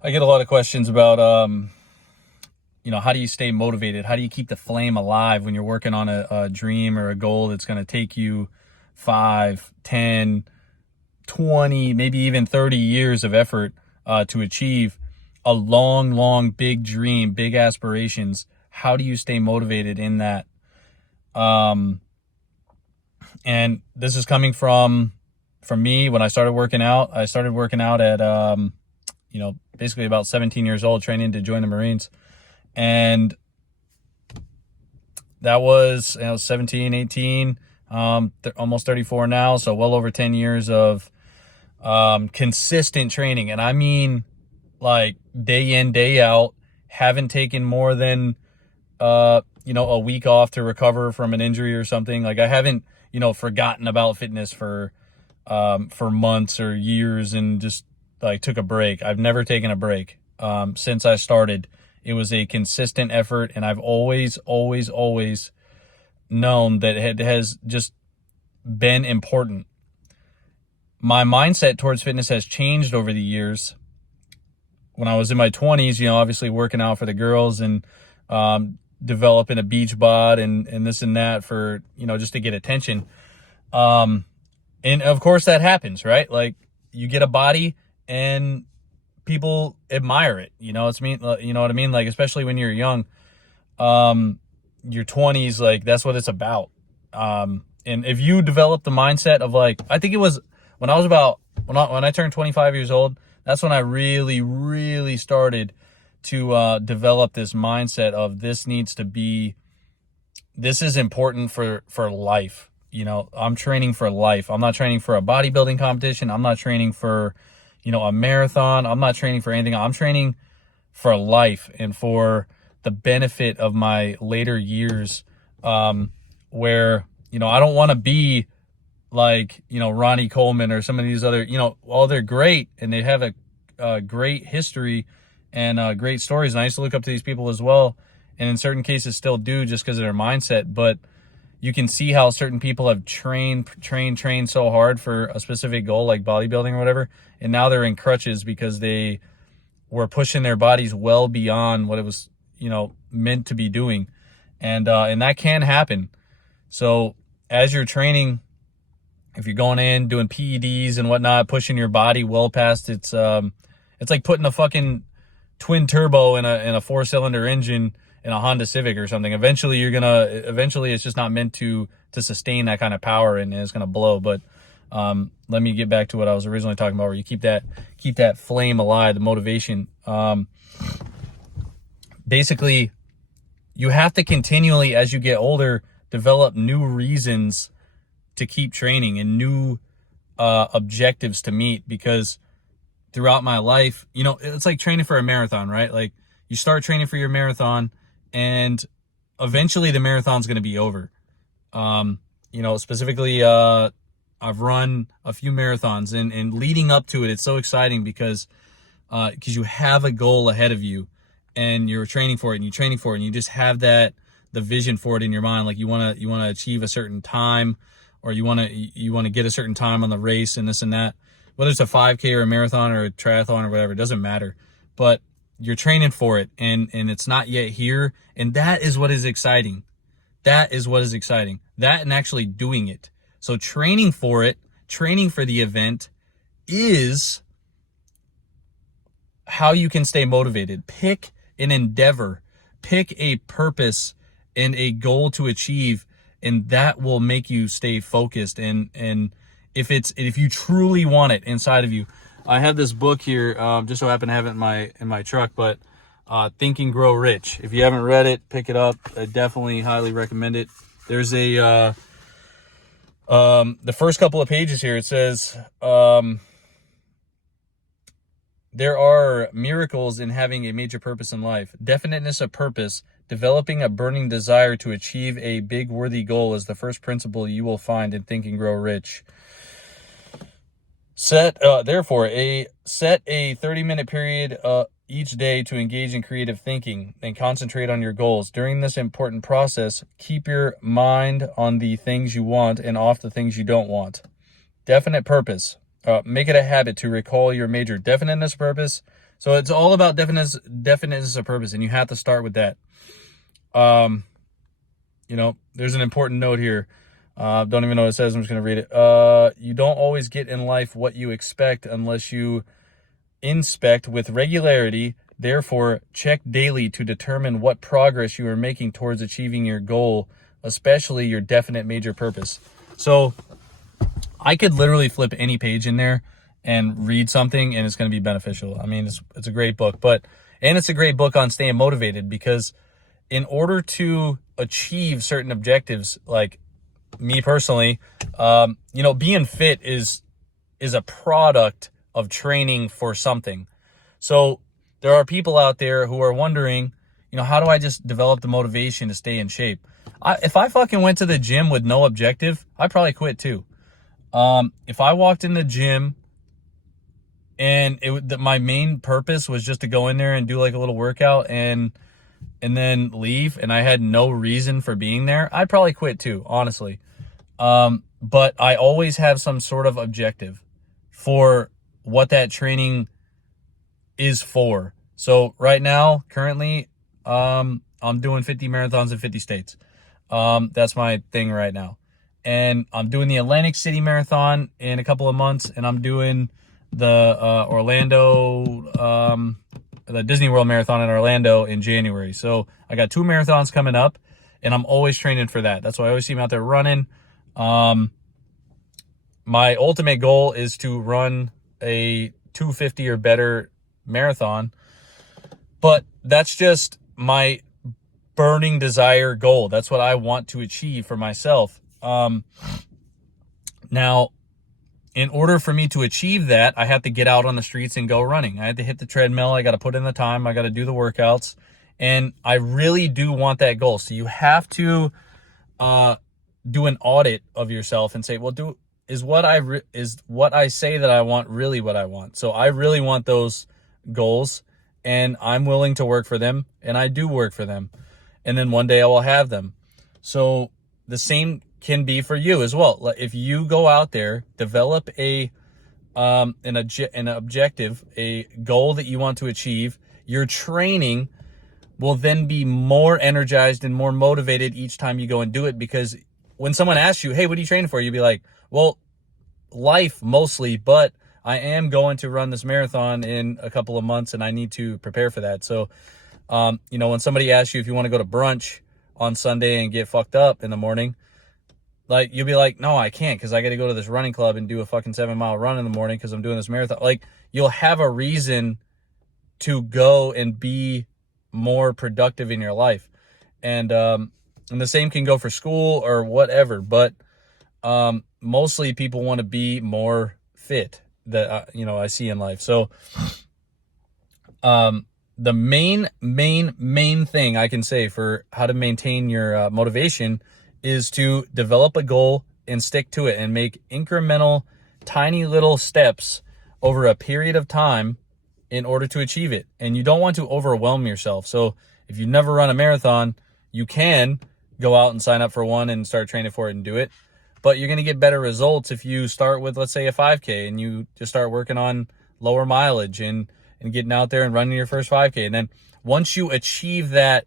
I get a lot of questions about, how do you stay motivated? How do you keep the flame alive when you're working on a dream or a goal that's going to take you 5, 10, 20, maybe even 30 years of effort to achieve a long, long, big dream, big aspirations? How do you stay motivated in that? And this is coming from me when I started working out. I started working out at, basically about 17 years old, training to join the Marines. And that was, 17, 18, almost 34 now. So well over 10 years of consistent training. And I mean, like day in, day out, haven't taken more than, a week off to recover from an injury or something. Like I haven't, forgotten about fitness for months or years and just like took a break. I've never taken a break since I started. It was a consistent effort, and I've always, always, always known that it has just been important. My mindset towards fitness has changed over the years. When I was in my 20s, obviously working out for the girls and developing a beach bod and this and that for, just to get attention. And of course that happens, right? Like you get a body and people admire it. You know what I mean? Like, especially when you're young, your 20s, like that's what it's about. And if you develop the mindset of like, I think it was when I turned 25 years old, that's when I really, really started to develop this mindset of this is important for life. I'm training for life. I'm not training for a bodybuilding competition. I'm not training for, a marathon. I'm not training for anything. I'm training for life and for the benefit of my later years, where, I don't want to be like, Ronnie Coleman or some of these other, while they're great and they have a great history and great stories. And I used to look up to these people as well. And in certain cases still do just because of their mindset. But you can see how certain people have trained so hard for a specific goal, like bodybuilding or whatever. And now they're in crutches because they were pushing their bodies well beyond what it was, meant to be doing. And that can happen. So as you're training, if you're going in, doing PEDs and whatnot, pushing your body well past it's like putting a fucking twin turbo in a 4-cylinder engine in a Honda Civic or something. Eventually it's just not meant to sustain that kind of power and it's going to blow. But let me get back to what I was originally talking about, where you keep that flame alive, the motivation. Basically, you have to continually, as you get older, develop new reasons to keep training and new objectives to meet. Because throughout my life, it's like training for a marathon, right? Like you start training for your marathon and eventually the marathon's going to be over. Specifically, I've run a few marathons and leading up to it, it's so exciting because you have a goal ahead of you and you're training for it and you just have the vision for it in your mind. Like you want to achieve a certain time, or you want to get a certain time on the race and this and that. Whether it's a 5K or a marathon or a triathlon or whatever, it doesn't matter. But you're training for it and it's not yet here. And that is what is exciting. That and actually doing it. So training for it, training for the event is how you can stay motivated. Pick an endeavor, pick a purpose and a goal to achieve, and that will make you stay focused. And if you truly want it inside of you. I have this book here, just so I happen to have it in my truck, but Think and Grow Rich. If you haven't read it, pick it up. I definitely highly recommend it. There's the first couple of pages here, it says, there are miracles in having a major purpose in life. Definiteness of purpose, developing a burning desire to achieve a big worthy goal is the first principle you will find in Think and Grow Rich. Therefore, set a 30-minute period each day to engage in creative thinking and concentrate on your goals. During this important process, keep your mind on the things you want and off the things you don't want. Definite purpose. Make it a habit to recall your major definiteness purpose. So it's all about definiteness of purpose, and you have to start with that. There's an important note here. Don't even know what it says. I'm just going to read it. You don't always get in life what you expect unless you inspect with regularity. Therefore, check daily to determine what progress you are making towards achieving your goal, especially your definite major purpose. So I could literally flip any page in there and read something, and it's going to be beneficial. I mean, it's a great book, and it's a great book on staying motivated, because in order to achieve certain objectives, like me personally, being fit is a product of training for something. So there are people out there who are wondering, how do I just develop the motivation to stay in shape? If I fucking went to the gym with no objective, I'd probably quit too. If I walked in the gym and my main purpose was just to go in there and do like a little workout and then leave, and I had no reason for being there, I'd probably quit too, honestly. But I always have some sort of objective for what that training is for. So right now, currently, I'm doing 50 marathons in 50 states. That's my thing right now. And I'm doing the Atlantic City Marathon in a couple of months, and I'm doing the the Disney World Marathon in Orlando in January. So I got 2 marathons coming up, and I'm always training for that. That's why I always see them out there running. My ultimate goal is to run a 250 or better marathon, but that's just my burning desire goal. That's what I want to achieve for myself. Now, in order for me to achieve that, I have to get out on the streets and go running. I have to hit the treadmill. I got to put in the time. I got to do the workouts. And I really do want that goal. So you have to do an audit of yourself and say, well, is what I say that I want really what I want? So I really want those goals, and I'm willing to work for them, and I do work for them. And then one day I will have them. So the same can be for you as well. If you go out there, develop an objective, a goal that you want to achieve, your training will then be more energized and more motivated each time you go and do it. Because when someone asks you, hey, what are you training for? You'll be like, well, life mostly, but I am going to run this marathon in a couple of months, and I need to prepare for that. So, when somebody asks you if you want to go to brunch on Sunday and get fucked up in the morning, like, you'll be like, no, I can't, because I got to go to this running club and do a fucking 7-mile run in the morning because I'm doing this marathon. Like, you'll have a reason to go and be more productive in your life. And the same can go for school or whatever, but mostly people want to be more fit that, I see in life. So the main thing I can say for how to maintain your motivation is to develop a goal and stick to it and make incremental, tiny little steps over a period of time in order to achieve it. And you don't want to overwhelm yourself. So if you've never run a marathon, you can go out and sign up for one and start training for it and do it. But you're going to get better results if you start with, let's say, a 5K, and you just start working on lower mileage and getting out there and running your first 5K. And then once you achieve that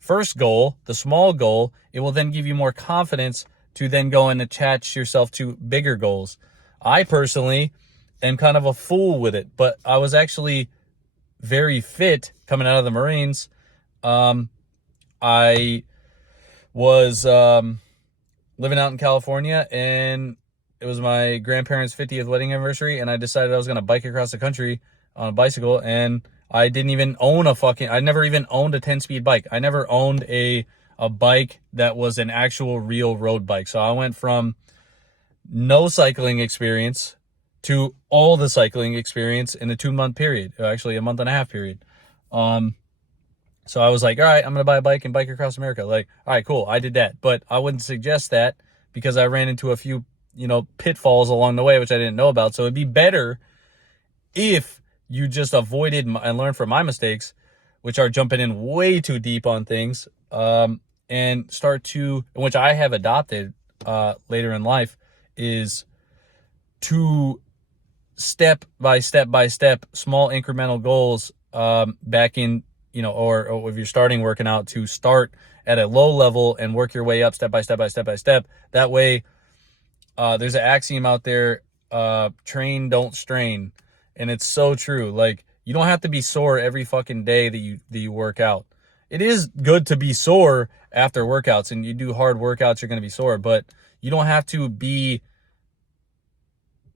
first goal, the small goal, it will then give you more confidence to then go and attach yourself to bigger goals. I personally am kind of a fool with it, but I was actually very fit coming out of the Marines. I was living out in California, and it was my grandparents' 50th wedding anniversary, and I decided I was going to bike across the country on a bicycle, and I didn't even own I never even owned a 10-speed bike. I never owned a bike that was an actual real road bike. So I went from no cycling experience to all the cycling experience in a 2-month period, actually a month and a half period. So I was like, all right, I'm going to buy a bike and bike across America. Like, all right, cool. I did that, but I wouldn't suggest that because I ran into a few, pitfalls along the way, which I didn't know about. So it'd be better if you just avoided and learned from my mistakes, which are jumping in way too deep on things, and which I have adopted later in life, is to step by step, small incremental goals back in, or if you're starting working out, to start at a low level and work your way up step by step. That way, there's an axiom out there, train, don't strain. And it's so true. Like, you don't have to be sore every fucking day that you work out. It is good to be sore after workouts, and you do hard workouts, you're going to be sore, but you don't have to be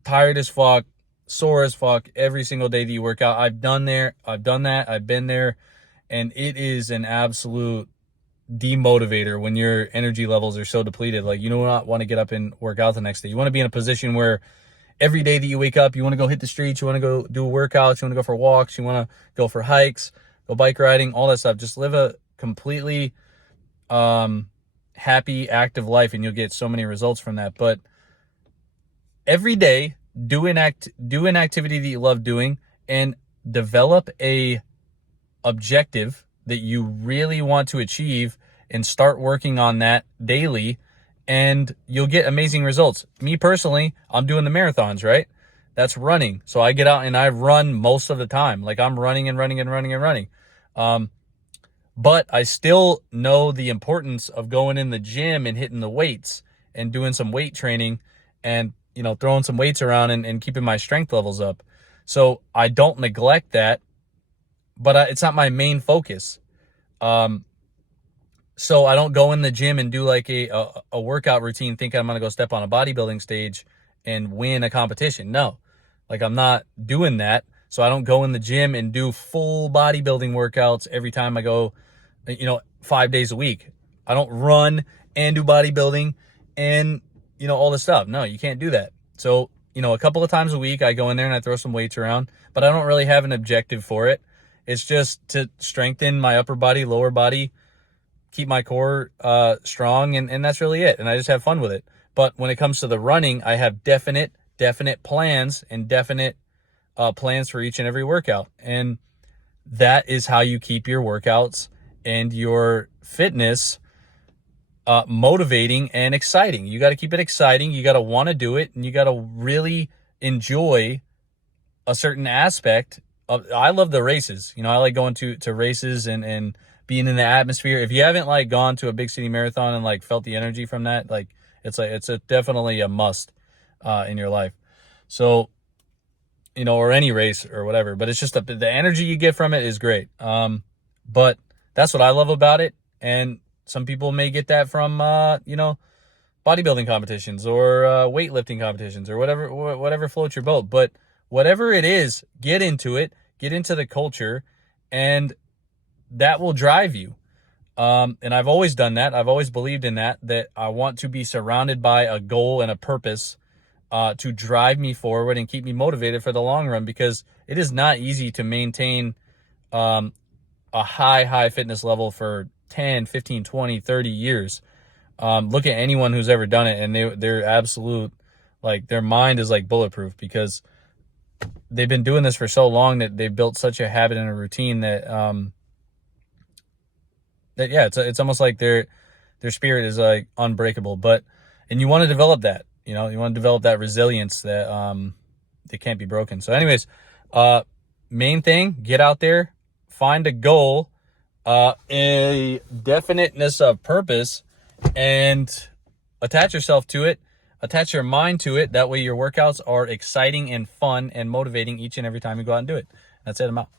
tired as fuck, sore as fuck every single day that you work out. I've done that. I've been there, and it is an absolute demotivator when your energy levels are so depleted. Like, you do not want to get up and work out the next day. You want to be in a position where every day that you wake up, you want to go hit the streets, you want to go do workouts, you want to go for walks, you want to go for hikes, go bike riding, all that stuff. Just live a completely happy, active life, and you'll get so many results from that. But every day, do an activity that you love doing, and develop a objective that you really want to achieve, and start working on that daily, and you'll get amazing results. Me personally, I'm doing the marathons, right? That's running. So I get out and I run most of the time. Like, I'm running. But I still know the importance of going in the gym and hitting the weights and doing some weight training and, throwing some weights around and keeping my strength levels up. So I don't neglect that, but it's not my main focus. So I don't go in the gym and do like a workout routine thinking I'm going to go step on a bodybuilding stage and win a competition. No, like, I'm not doing that. So I don't go in the gym and do full bodybuilding workouts every time I go, 5 days a week. I don't run and do bodybuilding and, all this stuff. No, you can't do that. So, a couple of times a week I go in there and I throw some weights around, but I don't really have an objective for it. It's just to strengthen my upper body, lower body, keep my core strong, and that's really it. And I just have fun with it. But when it comes to the running, I have definite plans and definite plans for each and every workout. And that is how you keep your workouts and your fitness motivating and exciting. You got to keep it exciting. You got to want to do it, and you got to really enjoy a certain aspect of. I love the races. I like going to races and being in the atmosphere. If you haven't like gone to a big city marathon and like felt the energy from that, like, it's definitely a must in your life. So, or any race or whatever, but it's just the energy you get from it is great. But that's what I love about it. And some people may get that from, bodybuilding competitions or weightlifting competitions or whatever floats your boat. But whatever it is, get into it, get into the culture, and that will drive you. And I've always done that. I've always believed in that I want to be surrounded by a goal and a purpose to drive me forward and keep me motivated for the long run, because it is not easy to maintain a high fitness level for 10, 15, 20, 30 years. Look at anyone who's ever done it, and they're absolute, like, their mind is like bulletproof, because they've been doing this for so long that they've built such a habit and a routine that it's almost like their spirit is like unbreakable. And you want to develop that, you want to develop that resilience that can't be broken. So anyways, main thing, get out there, find a goal, a definiteness of purpose, and attach yourself to it, attach your mind to it. That way your workouts are exciting and fun and motivating each and every time you go out and do it. That's it. I'm out.